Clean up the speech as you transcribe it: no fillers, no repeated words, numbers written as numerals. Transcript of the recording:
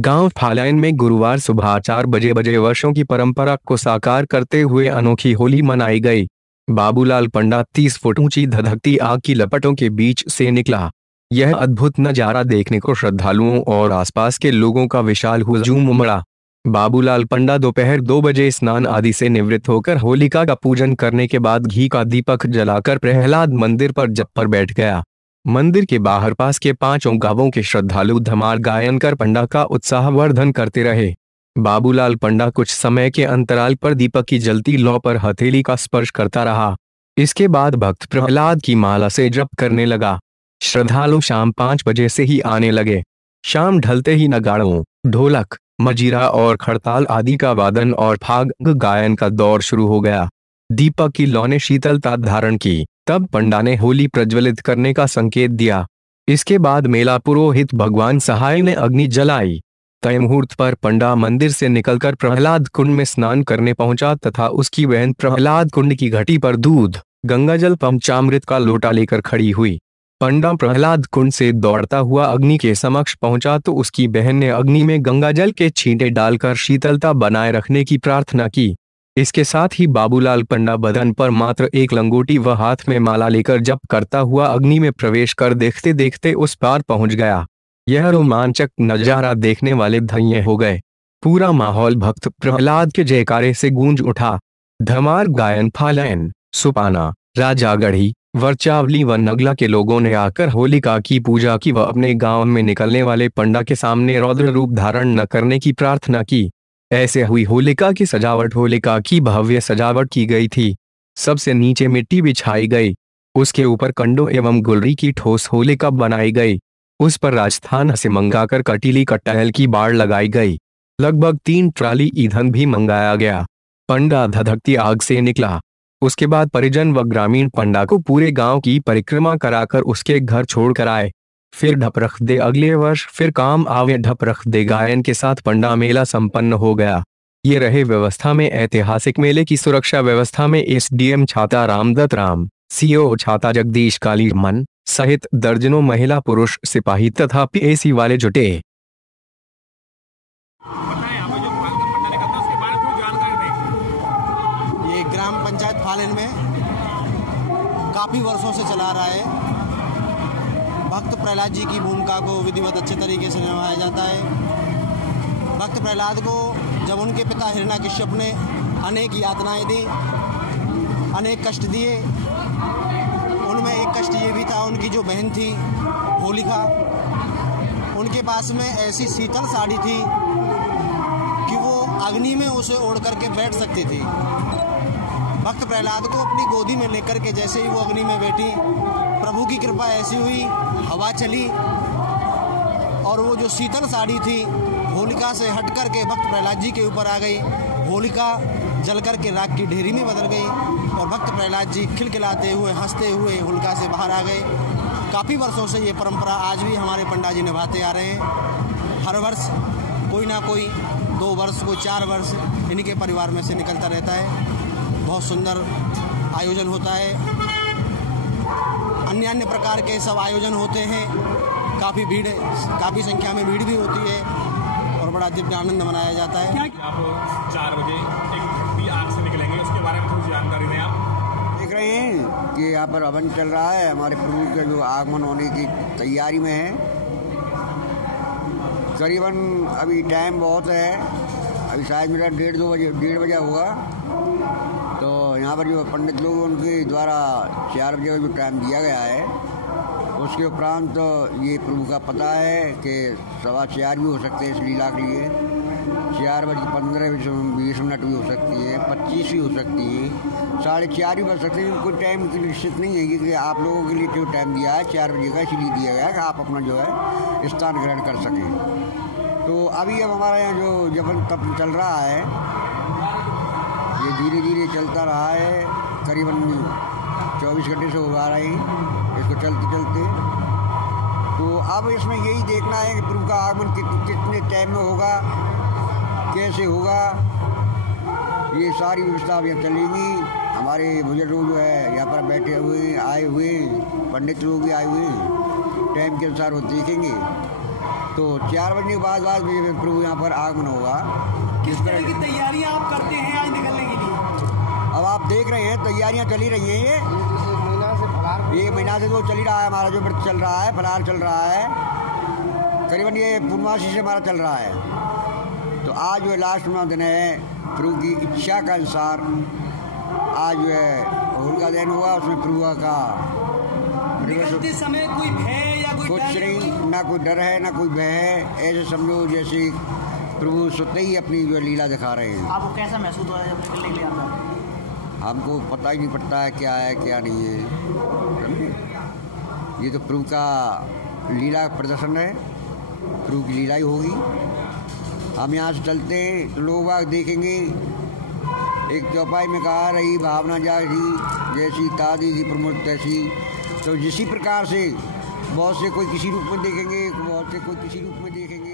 गांव फालैन में गुरुवार सुबह 4 बजे वर्षों की परंपरा को साकार करते हुए अनोखी होली मनाई गई। बाबूलाल पंडा 30 फुट ऊंची धधकती आग की लपटों के बीच से निकला। यह अद्भुत नजारा देखने को श्रद्धालुओं और आसपास के लोगों का विशाल हुजूम उमड़ा। बाबूलाल पंडा दोपहर 2 बजे स्नान आदि से निवृत्त होकर होलिका का पूजन करने के बाद घी का दीपक जलाकर प्रहलाद मंदिर पर जप पर बैठ गया। मंदिर के बाहर पास के 5 गांवों के श्रद्धालु धमार गायन कर पंडा का उत्साहवर्धन करते रहे। बाबूलाल पंडा कुछ समय के अंतराल पर दीपक की जलती लौ पर हथेली का स्पर्श करता रहा। इसके बाद भक्त प्रहलाद की माला से जप करने लगा। श्रद्धालु शाम 5 बजे से ही आने लगे। शाम ढलते ही नगाड़ों, ढोलक, मजीरा और खड़ताल आदि का वादन और फाग गायन का दौर शुरू हो गया। दीपक की लौ ने शीतलता धारण की। तब पंडा ने होली प्रज्वलित करने का संकेत दिया। इसके बाद मेला पुरोहित भगवान सहाय ने अग्नि जलाई। तय मुहूर्त पर पंडा मंदिर से निकलकर प्रहलाद कुंड में स्नान करने पहुंचा तथा उसकी बहन प्रहलाद कुंड की घटी पर दूध, गंगाजल पंचामृत का लोटा लेकर खड़ी हुई। पंडा प्रहलाद कुंड से दौड़ता हुआ अग्नि के समक्ष पहुंचा तो उसकी बहन ने अग्नि में गंगाजल के छींटे डालकर शीतलता बनाए रखने की प्रार्थना की। इसके साथ ही बाबूलाल पंडा बदन पर मात्र एक लंगोटी व हाथ में माला लेकर जप करता हुआ अग्नि में प्रवेश कर देखते देखते उस पार पहुंच गया। यह रोमांचक नजारा देखने वाले धन्य हो गए। पूरा माहौल भक्त प्रहलाद के जयकारे से गूंज उठा। धमार गायन फालैन, सुपाना, राजागढ़ी, वर्चावली व नगला के लोगों ने आकर होलिका की पूजा की व अपने गांव में निकलने वाले पंडा के सामने रौद्र रूप धारण न करने की प्रार्थना की। ऐसे हुई होलिका की सजावट। होलिका की भव्य सजावट की गई थी। सबसे नीचे मिट्टी बिछाई गई। उसके ऊपर कंडों एवं गुलरी की ठोस होलिका बनाई गई। उस पर राजस्थान से मंगाकर कटीली कटहल की बाड़ लगाई गई। लगभग 3 ट्राली ईंधन भी मंगाया गया। पंडा धधकती आग से निकला। उसके बाद परिजन व ग्रामीण पंडा को पूरे गांव की परिक्रमा कराकर उसके घर छोड़कर आए। फिर ढप रख दे अगले वर्ष फिर काम आवे ढप रख दे गायन के साथ पंडा मेला संपन्न हो गया। ये रहे व्यवस्था में ऐतिहासिक मेले की सुरक्षा व्यवस्था में एसडीएम छाता रामदत्त राम, सीओ छाता जगदीश कालीमन सहित दर्जनों महिला पुरुष सिपाही तथा पीएसी वाले जुटे। ये ग्राम पंचायत फालैन में काफी वर्षों से चला रहा है। भक्त प्रहलाद जी की भूमिका को विधिवत अच्छे तरीके से निभाया जाता है। भक्त प्रहलाद को जब उनके पिता हिरण्याकश्यप ने अनेक यातनाएं दी, अनेक कष्ट दिए, उनमें एक कष्ट ये भी था, उनकी जो बहन थी होलिका, उनके पास में ऐसी शीतल साड़ी थी कि वो अग्नि में उसे ओढ़ करके बैठ सकती थी। भक्त प्रहलाद को अपनी गोदी में लेकर के जैसे ही वो अग्नि में बैठी, प्रभु की कृपा ऐसी हुई, हवा चली और वो जो शीतल साड़ी थी होलिका से हट कर के भक्त प्रहलाद जी के ऊपर आ गई। होलिका जल कर के राख की ढेरी में बदल गई और भक्त प्रहलाद जी खिलखिलाते हुए हंसते हुए होलिका से बाहर आ गए। काफ़ी वर्षों से ये परंपरा आज भी हमारे पंडा जी निभाते आ रहे हैं। हर वर्ष कोई ना कोई 2 वर्ष, कोई 4 वर्ष इन्हीं के परिवार में से निकलता रहता है। बहुत सुंदर आयोजन होता है। अन्य प्रकार के सब आयोजन होते हैं। काफ़ी भीड़, काफ़ी संख्या में भीड़ भी होती है और बड़ा दिव्य आनंद मनाया जाता है। आप 4 बजे एक आग से निकलेंगे, उसके बारे में थोड़ी जानकारी दें। आप देख रहे हैं कि यहाँ पर हवन चल रहा है। हमारे प्रभु का जो आगमन होने की तैयारी में है। करीबन अभी टाइम बहुत है, अभी शायद मेरा 1:30 बजे होगा। तो यहाँ पर जो पंडित लोग उनके द्वारा 4 बजे का जो टाइम दिया गया है, उसके उपरांत तो ये प्रभु का पता है कि 4:15 भी हो सकते हैं इस लीला के लिए। 4:15-20 भी हो सकती है, 25 भी हो सकती है, 4:30 भी बज सकते हैं। कोई टाइम की निश्चित नहीं है क्योंकि आप लोगों के लिए जो टाइम दिया है 4 बजे का इसलिए दिया गया है कि आप अपना जो है स्थान ग्रहण कर सकें। तो अभी अब हमारा यहाँ जो जबन तप चल रहा है, ये धीरे धीरे चलता रहा है। करीबन 24 घंटे से उगा रहे हैं इसको चलते चलते। तो अब इसमें यही देखना है कि प्रभु का आगमन कितने टाइम में होगा, कैसे होगा, ये सारी व्यवस्था अब यहाँ चलेगी। हमारे बुजुर्ग लोग जो है यहाँ पर बैठे हुए आए हुए, पंडित लोग भी आए हुए हैं, टाइम के अनुसार वो देखेंगे तो 4 बजने के बाद प्रभु यहाँ पर आगमन होगा। किस तरह की तैयारियां आप करते हैं आज निकलने के लिए? अब आप देख रहे हैं तैयारियां चली रही हैं। ये महीना से तो चल ही रहा है, हमारा जो व्रत चल रहा है, फलाहार चल रहा है, करीबन ये पूर्णमासी से हमारा चल रहा है। तो आज जो है लास्ट में दिन है, प्रभु की इच्छा के अनुसार आज जो है होली का दिन हुआ, उसमें प्रभु का निकलते समय कोई भय या कोई कुछ नहीं, ना कोई डर है ना कोई भय है। ऐसे समझो जैसे प्रभु स्वतः ही अपनी जो लीला दिखा रहे हैं। आपको कैसा महसूस हो रहा है जब निकलने के लिए आता है? हमको पता ही नहीं पड़ता है क्या नहीं है, समझे। ये तो प्रभु का लीला प्रदर्शन है, प्रभु की लीला ही होगी। हम यहाँ से चलते हैं तो लोग बाग देखेंगे, एक चौपाई में कहा रही भावना जागी जैसी तादी थी प्रमुख तैसी। तो जिसी प्रकार से बहुत से कोई किसी रूप में देखेंगे, बहुत से कोई किसी रूप में देखेंगे।